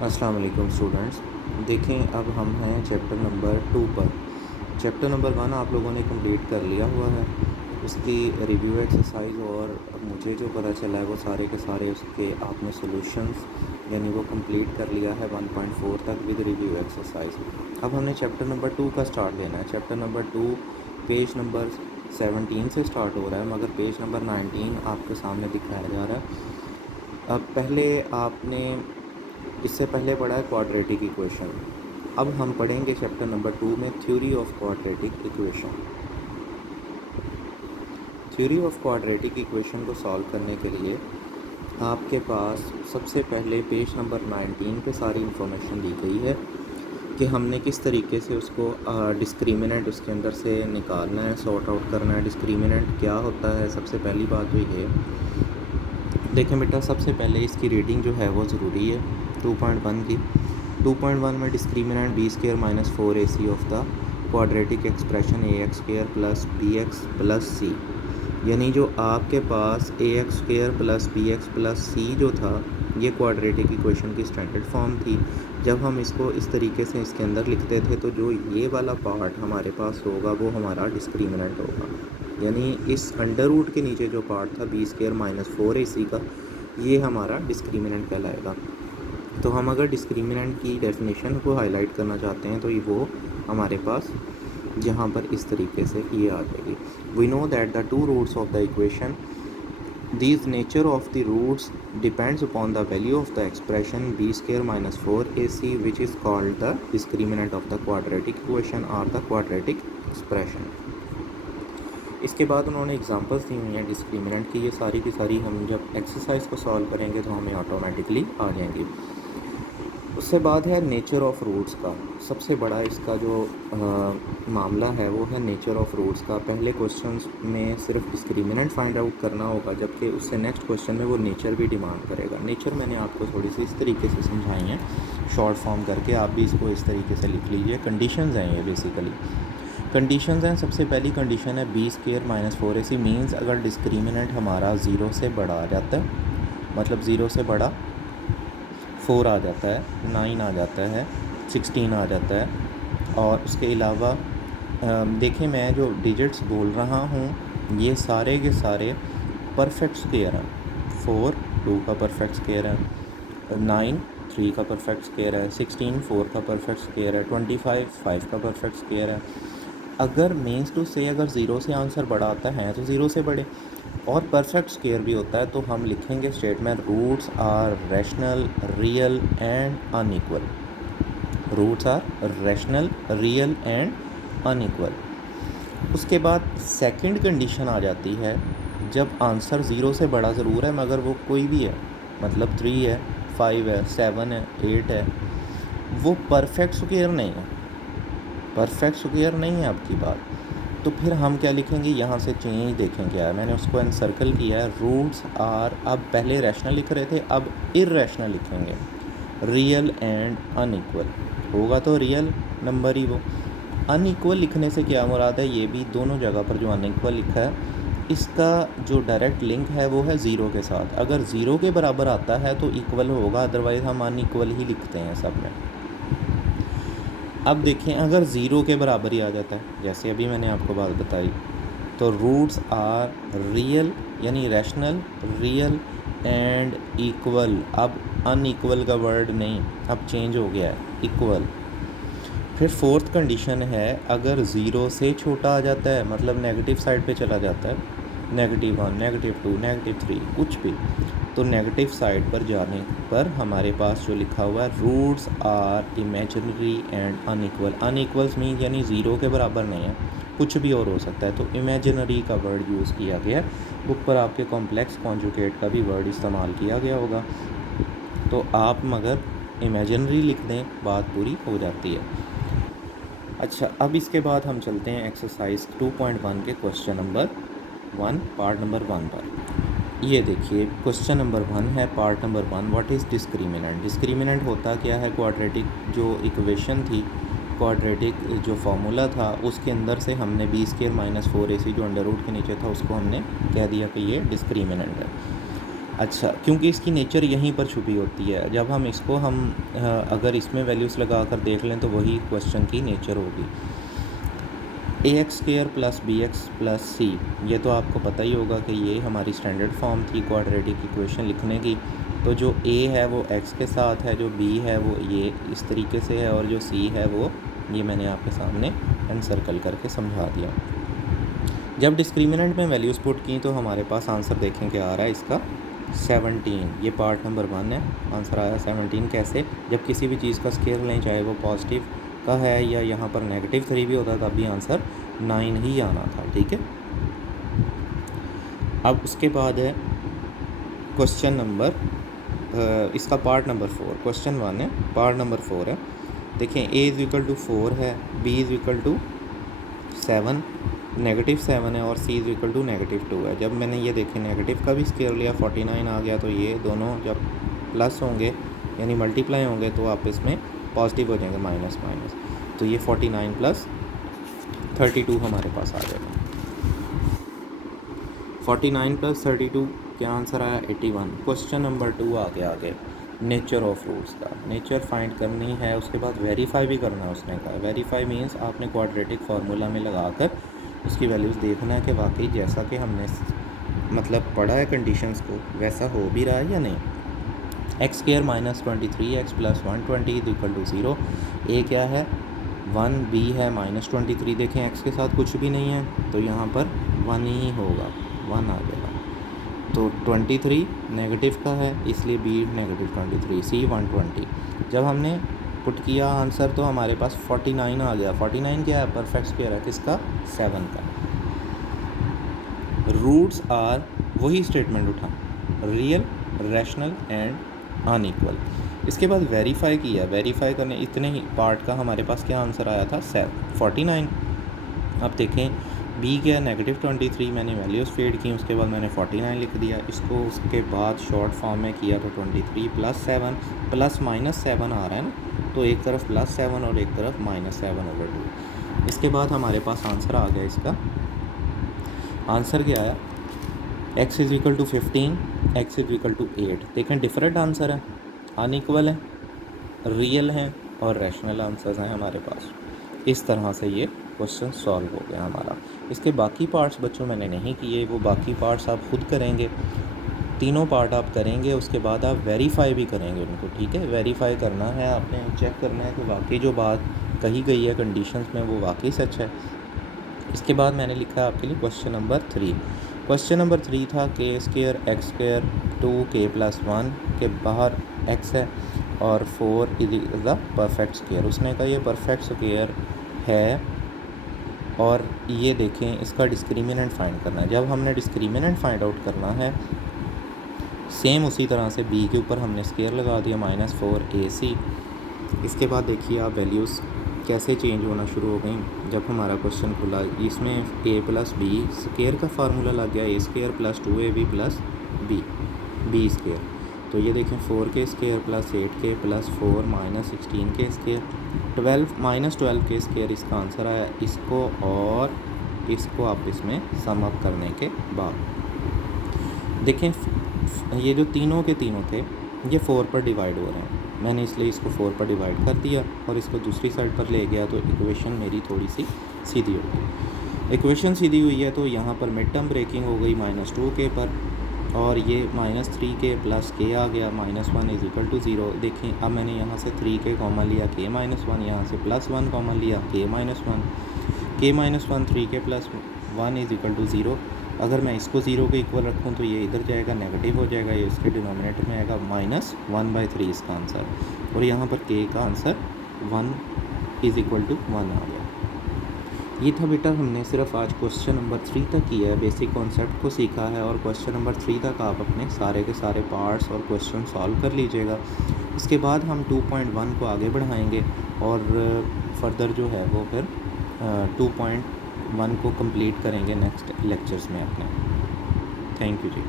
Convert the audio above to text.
अस्सलाम वालेकुम स्टूडेंट्स। देखें, अब हम हैं चैप्टर नंबर 2 पर। चैप्टर नंबर 1 आप लोगों ने कंप्लीट कर लिया हुआ है। उसकी रिव्यू एक्सरसाइज और मुझे जो पता चला है वो सारे के सारे उसके आपने सॉल्यूशंस यानी वो कंप्लीट कर लिया है 1.4 तक विद रिव्यू एक्सरसाइज। अब हमने चैप्टर नंबर 2 का स्टार्ट लेना है। चैप्टर नंबर 2 पेज नंबर 17 से स्टार्ट हो रहा है, मगर पेज नंबर 19 आपके सामने दिखाया जा रहा है। अब पहले आपने इससे पहले पढ़ा है क्वाड्रेटिक इक्वेशन। अब हम पढ़ेंगे चैप्टर नंबर 2 में theory of quadratic equation. Theory of quadratic equation को सॉल्व करने के लिए आपके पास सबसे पहले पेज नंबर 19 पे सारी इन्फॉर्मेशन दी गई है कि हमने किस तरीके से उसको डिस्क्रिमिनेंट उसके अंदर से निकालना है, सॉर्ट आउट करना है। डिस्क्रिमिनेंट क्या होता है, सबसे पहली बात तो ये देखें बेटा, सबसे पहले इसकी रीडिंग जो है वो ज़रूरी है 2.1 की। 2.1 में discriminant b square minus 4ac of the quadratic expression a x square plus b x plus c, यानी जो आपके पास a x square plus b x plus c जो था ये क्वाड्रेटिक इक्वेशन की स्टैंडर्ड फॉर्म थी। जब हम इसको इस तरीके से इसके अंदर लिखते थे तो जो ये वाला पार्ट हमारे पास होगा वो हमारा डिस्क्रिमिनेंट होगा, यानी इस अंडर रूट के नीचे जो पार्ट था बी स्क्र माइनस 4ac का, ये हमारा डिस्क्रिमिनेंट कहलाएगा। तो हम अगर डिस्क्रिमिनेंट की डेफिनेशन को हाईलाइट करना चाहते हैं तो ये वो हमारे पास यहाँ पर इस तरीके से ये आ जाएगी। We know that the two roots of the equation these nature of the roots depends upon the value of the expression b square minus 4ac which is called the discriminant of the quadratic equation or the quadratic expression। इसके बाद उन्होंने examples दी हुई हैं discriminant की। ये सारी की सारी हम जब एक्सरसाइज को सॉल्व करेंगे तो हमें ऑटोमेटिकली आ जाएंगी। उससे बाद है नेचर ऑफ रूट्स का। सबसे बड़ा इसका जो मामला है वो है नेचर ऑफ रूट्स का। पहले क्वेश्चन में सिर्फ डिस्क्रिमिनेंट फाइंड आउट करना होगा, जबकि उससे नेक्स्ट क्वेश्चन में वो नेचर भी डिमांड करेगा। नेचर मैंने आपको थोड़ी सी इस तरीके से समझाई हैं शॉर्ट फॉर्म करके, आप भी इसको इस तरीके से लिख लीजिए। कंडीशंस हैं ये बेसिकली। कंडीशंस हैं, सबसे पहली कंडीशन है b square minus 4ac means अगर डिस्क्रिमिनेंट हमारा 0 से बड़ा आ जाता है, मतलब 0 से बड़ा 4 आ जाता है, 9 आ जाता है, 16 आ जाता है, और उसके अलावा देखें मैं जो डिजिट्स बोल रहा हूँ ये सारे के सारे परफेक्ट स्क्वायर हैं। 4 2 का परफेक्ट स्क्वायर है, 9 3 का परफेक्ट स्क्वायर है, 16 4 का परफेक्ट स्क्वायर है, 25 5 का परफेक्ट स्क्वायर है। अगर मीन्स टू से अगर 0 से आंसर बड़ा आता है तो 0 से बड़े, और परफेक्ट स्क्वायर भी होता है तो हम लिखेंगे statement roots are rational real and unequal. Roots are rational real and unequal. उसके बाद सेकंड कंडीशन आ जाती है जब आंसर 0 से बड़ा ज़रूर है मगर वो कोई भी है, मतलब 3 है, 5 है, 7 है, 8 है, वो परफेक्ट स्क्वायर नहीं है। परफेक्ट स्क्वायर नहीं है आपकी बात, तो फिर हम क्या लिखेंगे, यहाँ से चेंज देखें क्या है। मैंने उसको एनसर्कल किया है। रूट्स आर, अब पहले रैशनल लिख रहे थे, अब इर्रेशनल लिखेंगे। रियल एंड अनइक्वल होगा तो रियल नंबर ही वो। अनइक्वल लिखने से क्या मुराद है, ये भी दोनों जगह पर जो अनइक्वल लिखा है इसका जो डायरेक्ट लिंक है वो है 0 के साथ। अगर 0 के बराबर आता है तो इक्वल होगा, अदरवाइज़ हम अनइक्वल ही लिखते हैं सब में। अब देखें अगर 0 के बराबर ही आ जाता है, जैसे अभी मैंने आपको बात बताई, तो रूट्स आर रियल यानी रैशनल रियल एंड इक्वल। अब अनइक्वल का वर्ड नहीं, अब चेंज हो गया है, इक्वल। फिर फोर्थ कंडीशन है अगर 0 से छोटा आ जाता है, मतलब नेगेटिव साइड पे चला जाता है, -1 -2 -3 कुछ भी, तो नेगेटिव साइड पर जाने पर हमारे पास जो लिखा हुआ है roots are imaginary and unequal. Unequals mean यानी 0 के बराबर नहीं है, कुछ भी और हो सकता है, तो इमेजिनरी का वर्ड यूज़ किया गया है। बुक पर आपके कॉम्प्लेक्स कॉन्जुगेट का भी वर्ड इस्तेमाल किया गया होगा, तो आप मगर इमेजिनरी लिख दें बात पूरी हो जाती है। अच्छा, अब इसके बाद हम चलते हैं एक्सरसाइज 2.1 के क्वेश्चन नंबर 1 पार्ट नंबर 1 पर। ये देखिए क्वेश्चन नंबर 1 है part number 1, what is discriminant. Discriminant होता क्या है, क्वाड्रेटिक जो इक्वेशन थी, क्वाड्रेटिक जो फार्मूला था उसके अंदर से हमने बी स्क्र माइनस 4ac जो अंडर रूट के नीचे था उसको हमने कह दिया कि ये डिस्क्रिमिनेंट है। अच्छा, क्योंकि इसकी नेचर यहीं पर छुपी होती है। जब हम इसको अगर इसमें वैल्यूज़ लगा कर देख लें तो वही क्वेश्चन की नेचर होगी। ax² plus bx plus c, ये तो आपको पता ही होगा कि ये हमारी स्टैंडर्ड फॉर्म थी क्वाड्रेटिक इक्वेशन लिखने की। तो जो a है वो x के साथ है, जो b है वो ये इस तरीके से है, और जो c है वो ये मैंने आपके सामने एनसर्कल करके समझा दिया। जब डिस्क्रिमिनेंट में वैल्यूज़ पुट की तो हमारे पास आंसर देखें क्या आ रहा है इसका 17। ये पार्ट नंबर 1 है, आंसर आया 17। कैसे? जब किसी भी चीज़ का स्केयर लें, चाहे वो पॉजिटिव का है या यहाँ पर -3 भी होता तब भी आंसर 9 ही आना था। ठीक है, अब उसके बाद है क्वेश्चन नंबर इसका पार्ट नंबर 4। क्वेश्चन 1 है, पार्ट नंबर 4 है। देखें, a=4 है, b=7, -7 है और c=-2 है। जब मैंने ये देखें नेगेटिव का भी स्केयर लिया 49 आ गया, तो ये दोनों जब प्लस होंगे यानी मल्टीप्लाई होंगे तो आपस में पॉजिटिव हो जाएंगे, माइनस माइनस। तो ये 49 प्लस 32 हमारे पास आ जाएगा। 49 प्लस 32 क्या आंसर आया 81। क्वेश्चन नंबर 2 आ गया आगे, नेचर ऑफ रूट्स का नेचर फाइंड करनी है, उसके बाद वेरीफाई भी करना है। उसने कहा वेरीफाई मीन्स आपने क्वाड्रेटिक फार्मूला में लगाकर उसकी वैल्यूज़ देखना है कि वाकई जैसा कि हमने मतलब पढ़ा है कंडीशंस को वैसा हो भी रहा है या नहीं। x² -23x + 120 = 0। a क्या है 1, b है -23। देखें x के साथ कुछ भी नहीं है तो यहाँ पर 1 ही होगा, 1 आ जाएगा। तो 23 नेगेटिव का है इसलिए b -23, c 120। जब हमने पुट किया आंसर तो हमारे पास 49 आ गया। 49 क्या है? परफेक्ट स्क्वायर है किसका? 7 का। रूट्स आर, वही स्टेटमेंट उठा, रियल, रैशनल एंड अनइक्वल। इसके बाद वेरीफाई किया, वेरीफाई करने इतने ही पार्ट का हमारे पास क्या आंसर आया था 49। अब देखें b क्या है -23, मैंने वैल्यूज़ फेड की, उसके बाद मैंने 49 लिख दिया। इसको उसके बाद शॉर्ट फॉर्म में किया तो 23 + 7 प्लस -7 आ रहा है ना, तो एक तरफ +7 और एक तरफ -7/2। इसके बाद हमारे पास आंसर आ गया। इसका आंसर क्या आया x = 15, x = 8। देखें डिफरेंट आंसर है, अनइक्वल है, रियल हैं और रैशनल आंसर्स हैं हमारे पास। इस तरह से ये क्वेश्चन सॉल्व हो गया हमारा। इसके बाकी पार्ट्स बच्चों मैंने नहीं किए, वो बाकी पार्ट्स आप खुद करेंगे। तीनों पार्ट आप करेंगे, उसके बाद आप वेरीफाई भी करेंगे उनको। ठीक है, वेरीफाई करना है आपने, चेक करना है कि वाकई जो बात कही गई है कंडीशंस में वो वाकई सच है। इसके बाद मैंने लिखा आपके लिए क्वेश्चन नंबर 3। क्वेश्चन नंबर 3 था k² x² 2k + 1 के बाहर x है और 4 इज द परफेक्ट स्क्वायर। उसने कहा ये परफेक्ट स्क्वायर है और ये देखें इसका डिस्क्रिमिनेंट फाइंड करना है। जब हमने डिस्क्रिमिनेंट फाइंड आउट करना है सेम उसी तरह से b के ऊपर हमने स्क्वायर लगा दिया -4ac। इसके बाद देखिए आप वैल्यूज़ कैसे चेंज होना शुरू हो गई। जब हमारा क्वेश्चन खुला इसमें a + b स्क्वायर का फार्मूला लग गया, a² + 2ab + b²। तो ये देखें 4k² + 8k + 4 -16k², 12 इसका आंसर आया। इसको और इसको आप इसमें सम अप करने के बाद देखें ये जो तीनों के तीनों थे ये 4 पर डिवाइड हो रहे हैं। मैंने इसलिए इसको 4 पर डिवाइड कर दिया और इसको दूसरी साइड पर ले गया तो इक्वेशन मेरी थोड़ी सी सीधी हो गई। इक्वेशन सीधी हुई है तो यहाँ पर मिड टर्म ब्रेकिंग हो गई -2k पर और ये -3k + k आ गया, -1 = 0। देखें अब मैंने यहाँ से 3k कॉमन लिया, k - 1, यहाँ से +1 कॉमन लिया, k - 1,3k + 1 = 0। अगर मैं इसको 0 के इक्वल रखूँ तो ये इधर जाएगा, नेगेटिव हो जाएगा, ये इसके डिनोमिनेटर में आएगा, -1/3 इसका आंसर। और यहाँ पर k का आंसर 1 = 1 आ गया। ये था बेटा, हमने सिर्फ आज क्वेश्चन नंबर 3 तक किया है, बेसिक कॉन्सेप्ट को सीखा है और क्वेश्चन नंबर 3 तक आप अपने सारे के सारे पार्ट्स और क्वेश्चन सॉल्व कर लीजिएगा। इसके बाद हम 2.1 को आगे बढ़ाएंगे और फर्दर जो है वो फिर 2.1 को कंप्लीट करेंगे नेक्स्ट लेक्चर्स में अपने। Thank you ji.